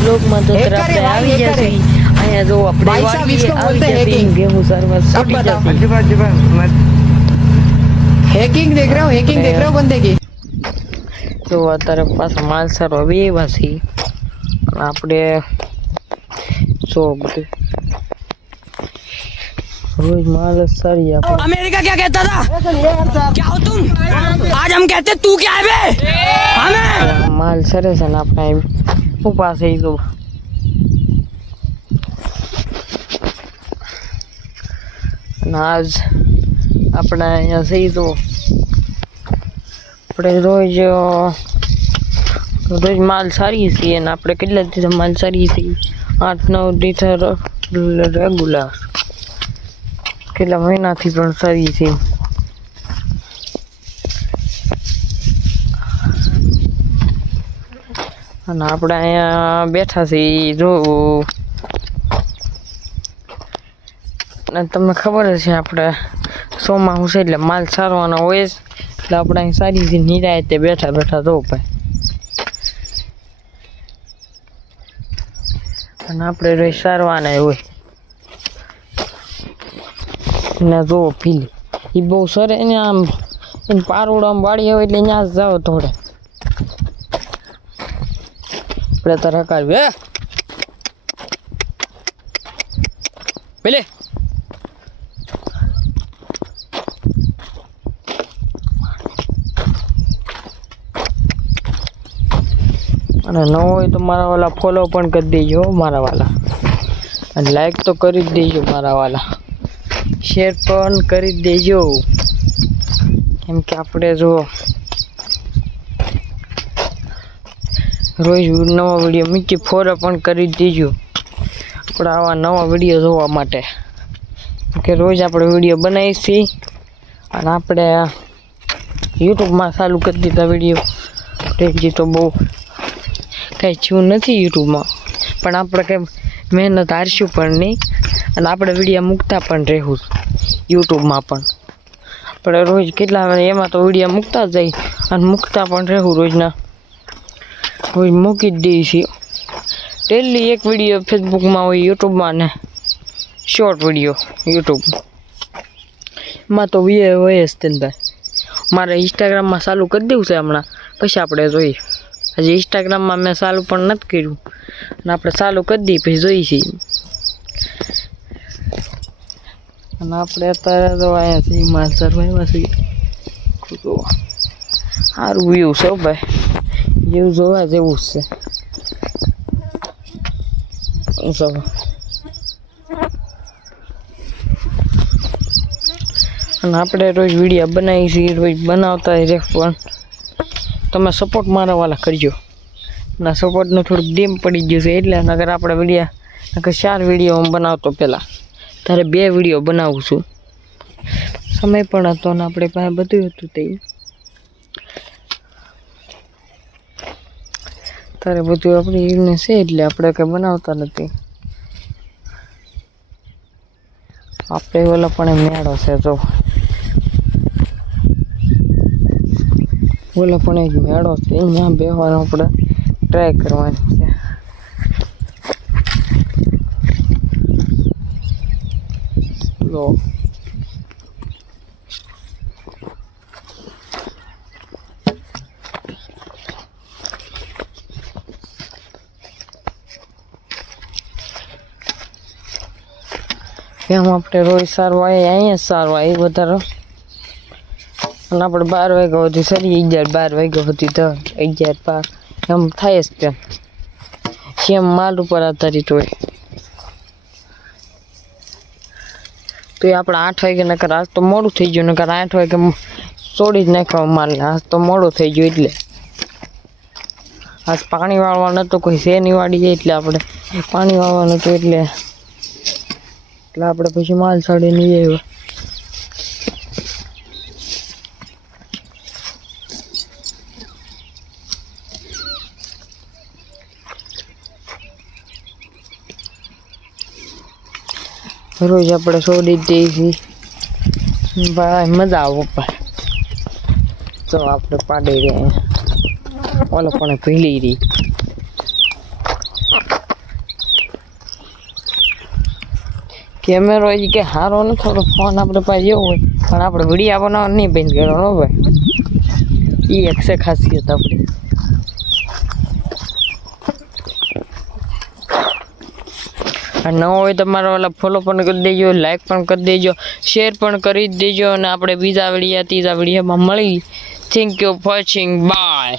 Blog में तो तरफ આવી જશે અહીંયા જો આપણે આવી જશે गेहूं सर्वर छूटी जाती हैकिंग देख रहे हो बंदे की तो અત્યારે પાછા માલ સારો હવે વાસી આપણે સો બધું रोज माल सारी अमेरिका क्या कहता था क्या हो तुम आज हम कहते तू क्या है बे हमें माल सरे से ना अपना उपास ही तो आज अपना यहाँ से ही तो આપણે રોજ માલ સારી છે અને આપણે કેટલા દિવસ માલ સારી છે 8-9 દિવસ રેગ્યુલર કેટલા મહિનાથી પણ સારી છે અને આપણે અહીંયા બેઠા છીએ જો તમને ખબર છે આપણે ચોમાસું છે એટલે માલ સારવાનો હોય જ એટલે આપણે અહીં સારી છે નિરાયતે બેઠા બેઠા જો ભાઈ અને આપણે રોજ સારવાના હોય ને જો પીલી એ બહુ સરે ને આમ એને પારોડામાં વાળી હોય એટલે ત્યાં જ જાઓ થોડે આપણે તો રકાડવી હે પેલે અને ન હોય તો મારા વાલા ફોલો પણ કરી દેજો મારા વાલા અને લાઈક તો કરી જ દેજો મારા વાલા શેર પણ કરી દેજો કેમ કે આપણે જો રોજ નવા વિડીયો મૂકી ફોલો પણ કરી દેજો આપણે આવા નવા વિડીયો જોવા માટે કે રોજ આપણે વિડીયો બનાવીએ છીએ અને આપણે યુટ્યુબમાં ચાલુ કરી દીધા વિડીયો હજી તો બહુ કંઈ થયું નથી યુટ્યુબમાં પણ આપણે કંઈ મહેનત હારશું પણ નહીં અને આપણે વિડીયો મૂકતા પણ રહેવું યુટ્યુબમાં પણ આપણે રોજ કેટલા એમાં તો વિડીયો મૂકતા જાય અને મૂકતા પણ રહેવું રોજના રોજ મૂકી જ દઈએ છીએ ડેલી એક વિડીયો ફેસબુકમાં હોય યુટ્યુબમાં ને શોર્ટ વિડીયો યુટ્યુબમાં તો હોય જ તેનભાઈ મારે ઇન્સ્ટાગ્રામમાં ચાલુ કરી દેવું છે હમણાં પછી આપણે જોઈએ હજી ઇન્સ્ટાગ્રામમાં મેં ચાલુ પણ નથી કર્યું અને આપણે ચાલુ કરી દઈએ પછી જોઈએ છીએ અને આપણે અત્યારે તો અહીંયાથી માલ સરવાઈમાં છીએ સારું વ્યૂ છે ભાઈ જેવું જોવા જેવું જ છે અને આપણે રોજ વિડીયો બનાવીએ છીએ રોજ બનાવતા રહે પણ તમે સપોર્ટ મારા વાલા કરજો ના સપોર્ટનું થોડુંક ડીમ પડી ગયું છે એટલે નગર આપણે વિડીયો નગર 4 વિડીયો હું બનાવતો પહેલાં ત્યારે 2 વિડીયો બનાવું છું સમય પણ હતો ને આપણે પાસે બધું હતું તે ત્યારે બધું આપણે એને છે એટલે આપણે કંઈ બનાવતા નથી આપણે ઓલા પણ મેળો છે જો ઓલા પણ એક મેળો છે અહીંયા બેસવાનો આપણે ટ્રાય કરવાની છે લો એમ આપણે રોજ સારવા અહીંયા સારવા એ વધારે અને આપણે 12 વાગ્યા સુધી સરી 11-12 વાગ્યા સુધી તો 11-12 એમ થાય જ તેમ જેમ માલ ઉપર આધારિત હોય તો એ આપણે 8 વાગે નકર આજ તો મોડું થઈ ગયું નકર 8 વાગે છોડી જ નાખવા માલને આજ તો મોડું થઈ ગયું એટલે આજ પાણી વાળવા નહોતું કોઈ શેની વાળી એટલે આપણે પાણી વાળવાનું હતું એટલે આપણે પછી માલ સાડી નહીં આવ્યો રોજ આપણે છોડી જ દઈએ છીએ ભાઈ મજા આવે પપ્પા તો આપણે પાડી રહ્યા ઓલો પણ ભીલી રહી. કેમેરો હજી કે સારો ન થોડો ફોન આપણે પાસે એવો હોય પણ આપણે વિડીયો બનાવવાનો નહીં બંધ કરવાનો ભાઈ. એ એક છે ખાસિયત આપણી. અને નવો હોય તો મારો ઓલા ફોલો પણ કરી દેજો, લાઈક પણ કરી દેજો, શેર પણ કરી જ દેજો. અને આપણે બીજા વિડીયા ત્રીજા વિડીયામાં મળી. Thank you for watching. By.